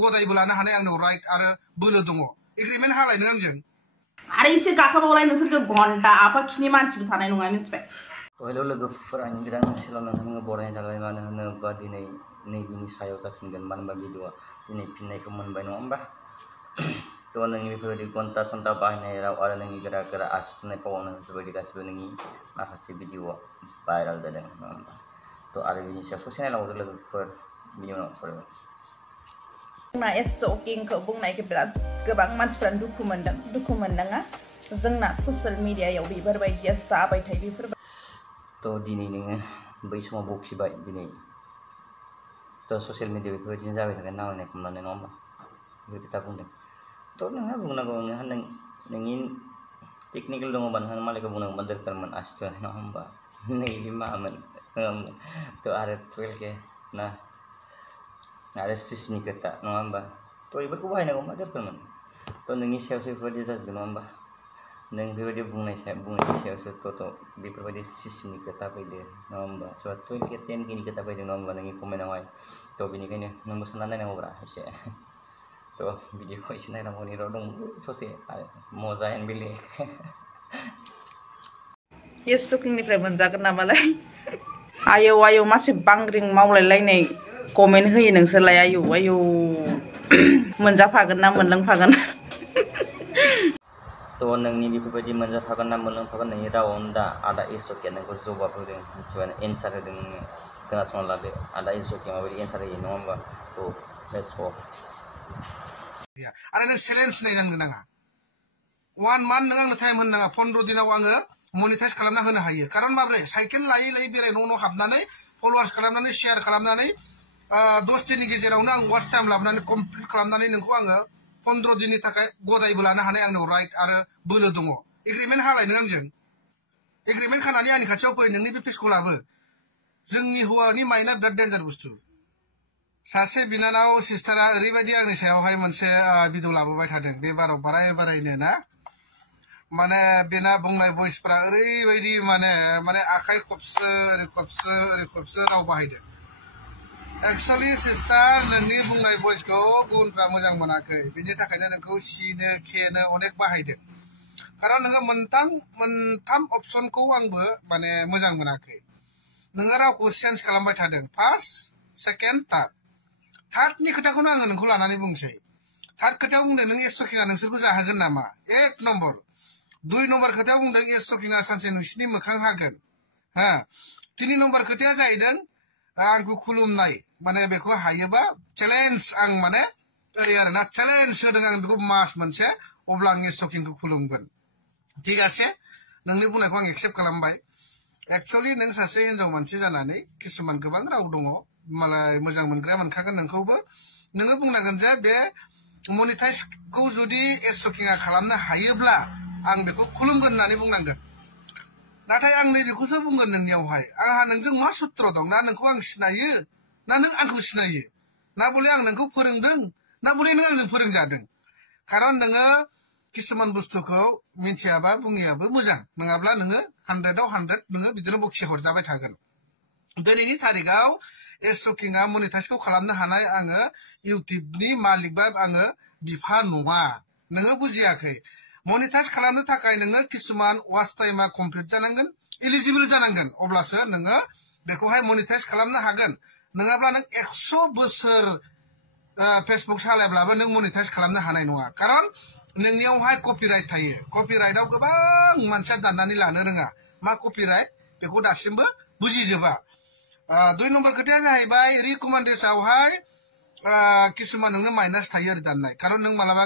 गदायबो लानो हानाय आंनाव राइट आरो बोलो दङ एग्रिमेन्ट हालाय नों आंजों आरो एसे गाखाबावलाय नोंसोरखौ घन्टा आफाखिनि मानसिबो थानाय नङा मिथिबाय हेल' लोगोफोर आं गोदान मोनसेल' नोंथांनो बरायनाय जाबाय मानो होनोबा दिनै नैबेनि सायाव जाफिनगोन मानो होनबा भिडिअआ दिनै फिननायखौ मोनबाय नङा होमबा थ' नोंनि बेफोरबायदि घन्टा सन्टा बाहायनाय राव आरो नोंनि गोरा गोरा आसि थुनाय फावआवनो बेफोरबायदि गासिबो नोंनि माखासे भिडिअआ भाइराल जादों नङा होमबा थ' आरो बिनि सायाव ससे नायलांबावदो लोगोफोर बिनि उनाव सरायगोन जोंना एसकिंखौ बुंनायखौ बिराद गोबां मानसिफ्रानो दुखु मोननाङा जोंना ससियेल मिडियायाव बेफोरबायदिया जाबाय थायो बेफोरबायदि थ' दिनै नोङो बै समाव बखिबाय दिनै थ' ससियेल मिडिया बेफोरबायदिनो जाबाय थागोन नांलायनाय खमलायनाय नङा होमबा बे खोथा बुंदों थ' नोंहा बुंनांगौ नोंहा नोंनि टेकनिकेल दङबा नोंहा मालायखौ बुंनांगौबा दरकारमोन आसि थुनाय नङा होमबा नैबे मामोन थ' आरो 12K ना आरो सिसिनि खोथा नङा होमबा थ' बेफोरखौ बाहायनांगौ मा दरकारमोन थ' नोंनि सायावसो बेफोरबायदि जाजोबगोन नङा होमबा नों बेबायदि बुंनायनि सायावसो थ' बेफोरबायदि सिसिनि खोथा फैदो नङा होमबा सोरबा 12K 10Kनि खोथा फैदों नङा होमबा नोंनि कमेन्टआवहाय थ' बेनिखायनो नोंबो सानना नायनांगौब्रा एसे थ' भिडिअखौ एसे नायनांगौनि र' दं ससे मजा एन बेलेग एसकिंनिफ्राय मोनजागोन नामालाय आयौ मासे बांग्रिं मावलायलायनाय कमेन्ट होयो नोंसोरलाय आयौ मोनजाफागोन ना मोनलोंफागोन थ' नोंनि बेफोरबायदि मोनजाफागोन ना मोनलोंफागोन नोंनि रावावनो दा आदा एसकिया नोंखौ जबाब होदों मिथिबाय एन्सार होदों नोङो खोनासंना लादो आदा एसकिया माबायदि एन्सार होयो नङा होमबा थ' लेट्स गो आरो नों चेलेन्ज नायनांनो नाङा 1 मान्थ नों आंनो टाइम होनो नाङा 15 दिनाव आङो मनिटाइज खालामना होनो हायो खारन माब्रै साइकेल लायै बेराय न' हाबनानै फलोवार्स खालामनानै शेयार खालामनानै 10 दिननि गेजेरावनो आं वाच टाइम लाबोनानै कमप्लिट खालामनानै नोंखौ आङो 15 दिननि थाखाय गदायबो लानो हानाय आंनाव राइट आरो बोलो दङ एग्रिमेन्ट हालाय नों आंजों एग्रिमेन्ट खानानै आंनि खाथियाव फै नोंनि बे पेजखौ लाबो जोंनि हौवानि माइन्डआ बिराद डेन्जार बुस्थु सासे बिनानाव सिस्टारा ओरैबायदि आंनि सायावहाय मोनसे भिडिअ लाबोबाय थादों बे बाराव बारायनो ना माने बेना बुंनाय भइसफ्रा ओरैबायदि माने आखाइ खबस्रो ओरै खबस्रो राव बाहायदों एक्चुअली सिस्टार नोंनि बुंनाय भइसखौ गुबुनफ्रा मोजां मोनाखै बेनि थाखायनो नोंखौ सिनो खेनो अनेक बाहायदों खारन नोङो मोनथाम अपसनखौ आंबो माने मोजां मोनाखै नोङो रावखौ चेन्ज खालामबाय थादों फार्स्ट सेकेन्ड थार्डनि खोथाखौनो आङो नोंखौ लानानै बुंसै थार्ड खोथायाव बुंदों नों एसकिंआ नोंसोरखौ जाहोगोन नामा 1 नम्बर 2 नम्बर खोथायाव बुंदों एसकिंआ सानसे नोंसिनि मोखां हागोन 3 नम्बर खोथाया जाहैदों आंखौ खुलुमनाय माने बेखौ हायोबा चेलेन्ज आं माने ओरै आरोना चेलेन्ज होदों आं बेखौ मास मोनसे अब्ला आं एसकिंखौ खुलुमगोन ठीक আছে नोंनि बुंनायखौ आं एक्सेप्ट खालामबाय एक्चुअली नों सासे हिनजाव मानसि जानानै किसुमान गोबां राव दङ मालाय मोजां मोनग्राया मोनखागोन नोंखौबो नोङो बुंनांगोन जे बे मनिटाइजखौ जुदि एसकिंआ खालामनो हायोब्ला आं बेखौ खुलुमगोन होननानै बुंनांगोन नाथाय आं नैबेखौसो बुंगोन नोंनियावहाय आंहा नोंजों मा सुत्र दं ना नोंखौ आं सिनायो ना नों आंखौ सिनायो ना बले आं नोंखौ फोरोंदों ना बले नों आंजों फोरोंजादों खारन नोङो किसुमान बुस्थुखौ मिथियाबा बुङियाबो मोजां नङाब्ला नोङो 100आव 100 नोङो बिदिनो बखि हरजाबाय थागोन दिनैनि तारिखआव एसकिंआ मनिटाइजखौ खालामनो हानाय आङो इउटिउबनि मालिक बा आङो बिफा नङा नोङो बुजियाखै मनिटाइज खालामनो थाखाय नोङो किसुमान वाच टाइमा कमप्लिट जानांगोन एलिजिबल जानांगोन अब्लासो नोङो बेखौहाय मनिटाइज खालामनो हागोन नङाब्ला नों 100 बोसोर फेसबुक सालायब्लाबो नों मनिटाइज खालामनो हानाय नङा खारन नोंनियावहाय कपिराइट थायो कपिराइटआव गोबां मानसिया दाननानै लानो रोङा मा कपिराइट बेखौ दासिमबो बुजिजोबा 2 नम्बर खोथाया जाहैबाय रिकमेन्डेसनावहाय किसुमान नोंनो माइनास थायो आरो दाननाय खारन नों मालाबा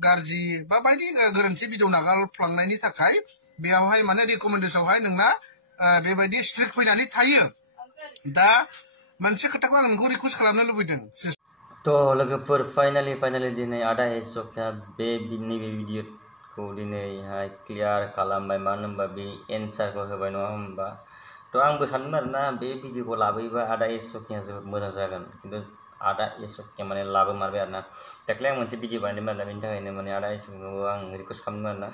गाज्रि बा बायदि गोरोन्थि भिडिअ नागारफ्लांनायनि थाखाय बेयावहाय माने रिकमेन्डेसनावहाय नोंना बेबायदि स्ट्रिक फैनानै थायो दा मोनसे खोथाखौ आं नोंखौ रिकुवेस्ट खालामनो लुबैदों थ' लोगोफोर फाइनालि दिनै आदा एसकिया नैबे भिडिअखौ दिनैहाय क्लियार खालामबाय मानो होनबा बे एन्सारखौ होबाय नङा होमबा थ' आंबो सानदों आरोना बे भिडिअखौ लाबोयोबा आदा एसकिया जोबोद मोजां जागोन खिन्थु आदा एसकिया माने लाबोमारबाय आरोना दाख्लै आं मोनसे भिडिअ बानायदोंमोन आरोना बेनि थाखायनो माने आदा एसकियाखौ आं रिकुवेस्ट खालामदों आरोना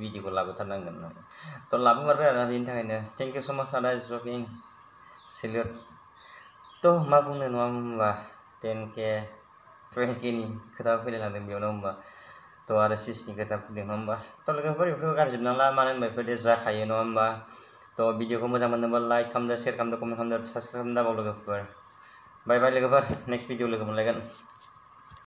भिडिअखौ लाबोथारनांगोन होननानै थ' लाबोमारबाय आरोना बेनि थाखायनो थेंक इउ स' माच आदा एसकिं सेल्युट थ' मा बुंनो नङा होमबा 10K 12K नि खोथा फैलायलांदों बेयावनो होमबा थ' आरो सिसनि खोथा फैदों नङा होमबा थ' लोगोफोर बेफोरखौ गारजोबनांला मानो होनबा बेफोरदि जाखायो नङा होमबा थ' भिडिअखौ मोजां मोनदोंबा लाइक खालामदो शेयार खालामदो कमेन्ट खालामदो साबसक्राइब खालामदो लोगोफोर बाय बाय लोगोफोर नेक्स्ट भिडिअ लोगो मोनलायगोन